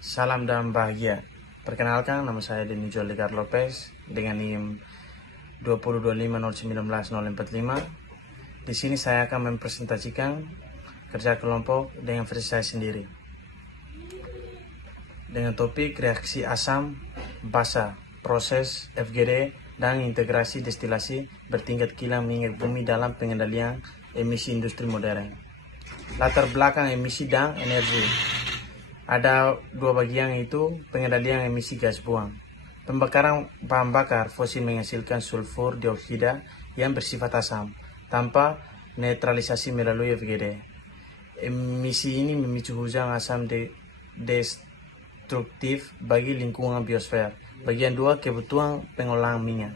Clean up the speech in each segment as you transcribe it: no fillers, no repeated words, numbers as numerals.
Salam dan bahagia. Perkenalkan, nama saya Denny Joel Lopez dengan NIM 20250194045. Di sini saya akan mempresentasikan kerja kelompok dengan versi saya sendiri. Dengan topik reaksi asam, basa, proses, FGD, dan integrasi destilasi bertingkat kilang minyak bumi dalam pengendalian emisi industri modern. Latar belakang emisi dan energi. Ada dua bagian, itu pengendalian emisi gas buang. Pembakaran bahan bakar fosil menghasilkan sulfur dioksida yang bersifat asam tanpa netralisasi melalui FGD. Emisi ini memicu hujan asam destruktif bagi lingkungan biosfer. Bagian 2, kebutuhan pengolahan minyak.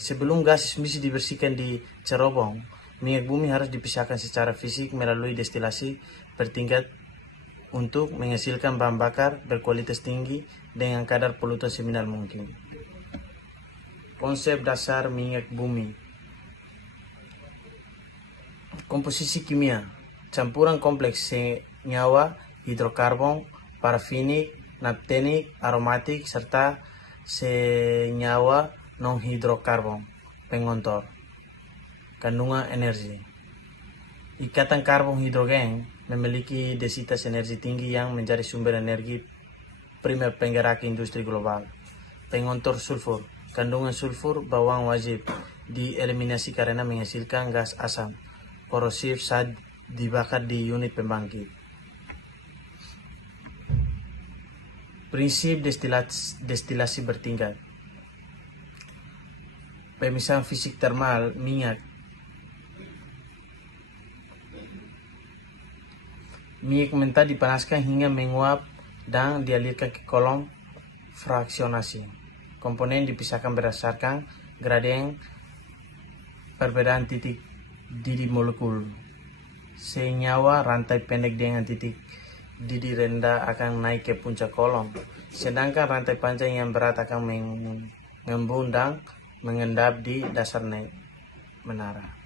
Sebelum gas emisi dibersihkan di cerobong, minyak bumi harus dipisahkan secara fisik melalui destilasi bertingkat untuk menghasilkan bahan bakar berkualitas tinggi dengan kadar polutan seminimal mungkin. Konsep dasar minyak bumi. Komposisi kimia: campuran kompleks senyawa hidrokarbon, parafinik, naptenik, aromatik, serta senyawa non-hidrokarbon pengontor. Kandungan energi: ikatan karbon hidrogen memiliki densitas energi tinggi yang menjadi sumber energi primer penggerak industri global. Pengontor sulfur: kandungan sulfur bawang wajib dieliminasi karena menghasilkan gas asam korosif saat dibakar di unit pembangkit. Prinsip destilasi bertingkat. Pemisahan fisik termal minyak. Minyak mentah dipanaskan hingga menguap dan dialirkan ke kolom fraksionasi. Komponen dipisahkan berdasarkan gradien perbedaan titik didih molekul. Senyawa rantai pendek dengan titik didih rendah akan naik ke puncak kolom, sedangkan rantai panjang yang berat akan mengembun dan mengendap di dasar menara.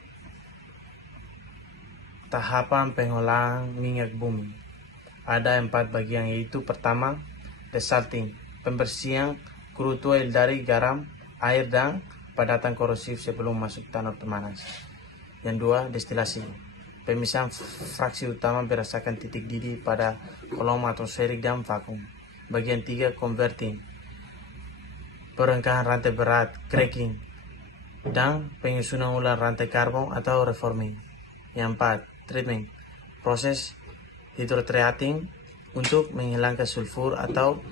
Tahapan pengolahan minyak bumi. Ada 4 bagian, yaitu pertama, desalting, pembersihan crude oil dari garam, air, dan padatan korosif sebelum masuk tanah pemanas. Yang 2, destilasi, pemisahan fraksi utama berdasarkan titik didih pada kolom atmosferik dan vakum. Bagian 3, converting, perengkahan rantai berat, cracking, dan penyusunan ulang rantai karbon atau reforming. Yang 4, treatment, proses hidrotreating untuk menghilangkan sulfur atau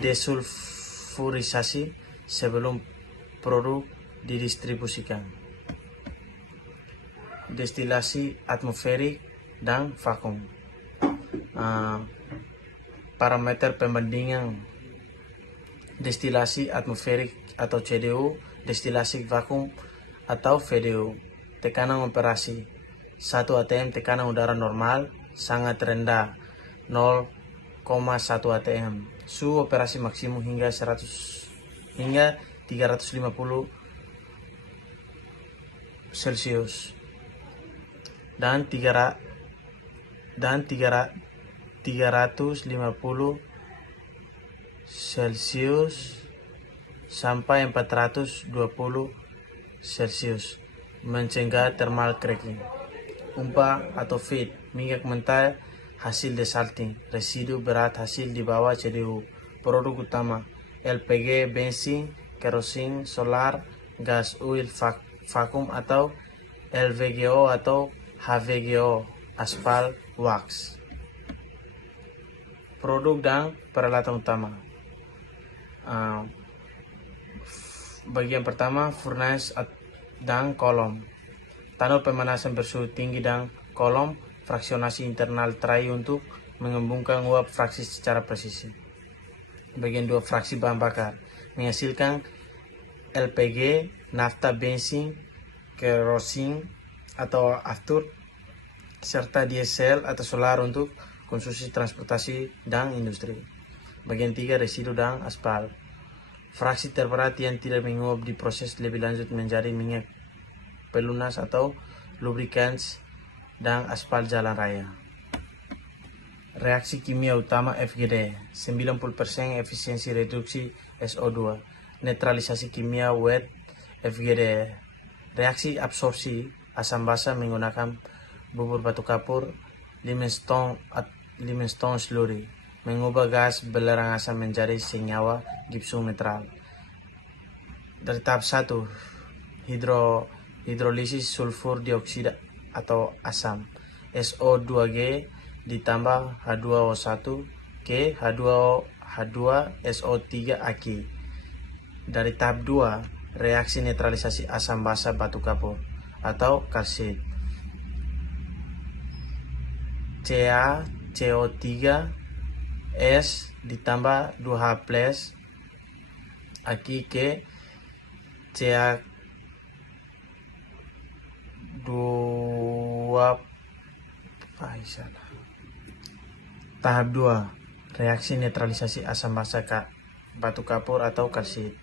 desulfurisasi sebelum produk didistribusikan. Destilasi atmosferik dan vakum. Parameter pembandingan destilasi atmosferik atau CDU, destilasi vakum atau VDU. Tekanan operasi 1 atm tekanan udara normal, sangat rendah 0,1 atm. Suhu operasi maksimum hingga 350 Celcius dan 350 Celcius sampai 420 Celcius. Mencegah thermal cracking. Umpa atau feed, minyak mentah hasil desalting, residu berat hasil di bawah CDU. Produk utama, LPG, bensin, kerosin, solar, gas oil vakum atau LVGO atau HVGO, aspal, wax. Produk dan peralatan utama. Bagian pertama, furnace dan kolom, tanur pemanasan bersuhu tinggi dan kolom fraksionasi internal tray untuk mengembungkan uap fraksi secara presisi. Bagian 2, fraksi bahan bakar, menghasilkan LPG, nafta, bensin, kerosin atau aftur, serta diesel atau solar untuk konsumsi transportasi dan industri. Bagian 3, residu dan aspal, fraksi terberat yang tidak menguap diproses lebih lanjut menjadi minyak pelunas atau lubricants dan aspal jalan raya. Reaksi kimia utama FGD, 90% efisiensi reduksi SO2. Netralisasi kimia wet FGD. Reaksi absorpsi asam basa menggunakan bubur batu kapur, limestone slurry, mengubah gas belerang asam menjadi senyawa gipsum netral. Dari tahap 1, hidrolisis sulfur dioksida atau asam, SO2G ditambah H2O1 ke H2SO3 Aki. Dari tahap 2, reaksi netralisasi asam basa batu kapur atau kalsit, CaCO3S ditambah 2H+ Aki ke Ca2. Tahap 2, reaksi netralisasi asam basa batu kapur atau kalsit,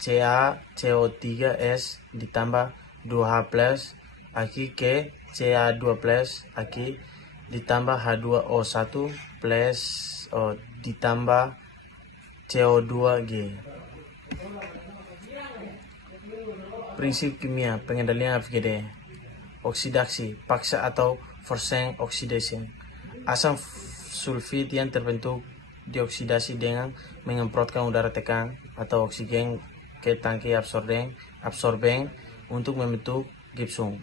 CaCO3S ditambah 2H+ Aki ke Ca2+ Aki ditambah H2O1 ditambah CO2G. Prinsip kimia pengendalian FGD. Oksidasi paksa atau forcing oxidation. Asam sulfit yang terbentuk dioksidasi dengan menyemprotkan udara tekan atau oksigen ke tangki absorben untuk membentuk gipsum.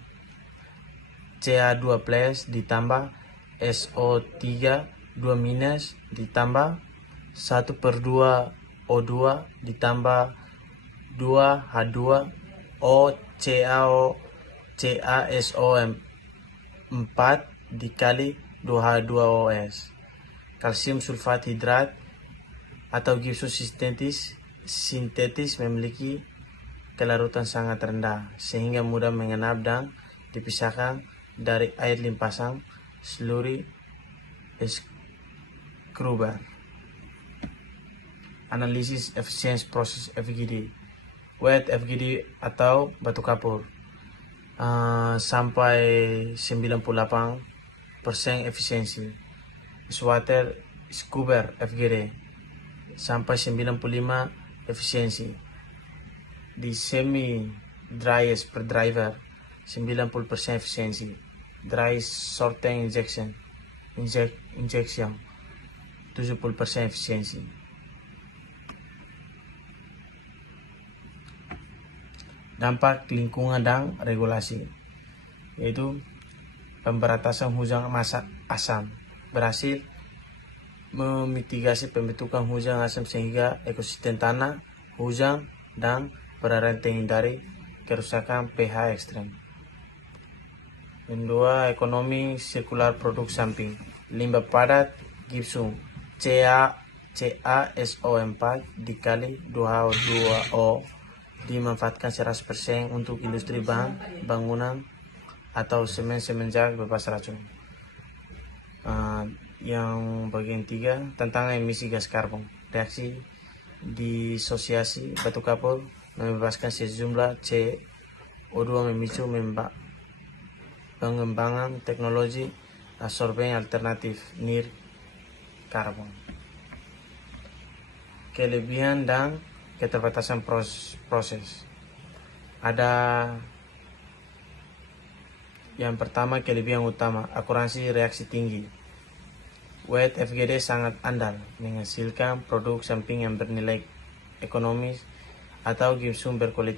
Ca2+ ditambah SO3 2- ditambah 1/2 O2 ditambah 2H2O CaSO4 dikali 2H2OS. Kalsium sulfat hidrat atau gipsum sintetis memiliki kelarutan sangat rendah sehingga mudah mengenap dan dipisahkan dari air limpasan slurry scrubber. Analisis efisiensi proses FGD. Wet FGD atau batu kapur sampai 98% efisiensi. Swatter scrubber FGD sampai 95% efisiensi. Di semi dry driver 90% efisiensi. Dry sorting injection 70% efisiensi. Dampak lingkungan dan regulasi, yaitu pemberantasan hujan asam berhasil memitigasi pembentukan hujan asam sehingga ekosistem tanah, hujan, dan perairan terhindari kerusakan pH ekstrem. Kedua, ekonomi sirkular produk samping. Limbah padat gipsum CaSO4 dikali 2H2O dimanfaatkan 100% untuk industri bangunan atau semen semenjak bebas racun. Yang bagian 3, tantangan emisi gas karbon. Reaksi disosiasi batu kapur membebaskan sejumlah CO2 memicu pengembangan teknologi absorben alternatif nir karbon. Kelebihan dan keterbatasan proses. Ada yang pertama, kelebihan utama, akurasi reaksi tinggi. Wet FGD sangat andal menghasilkan produk samping yang bernilai ekonomis atau gipsum berkualitas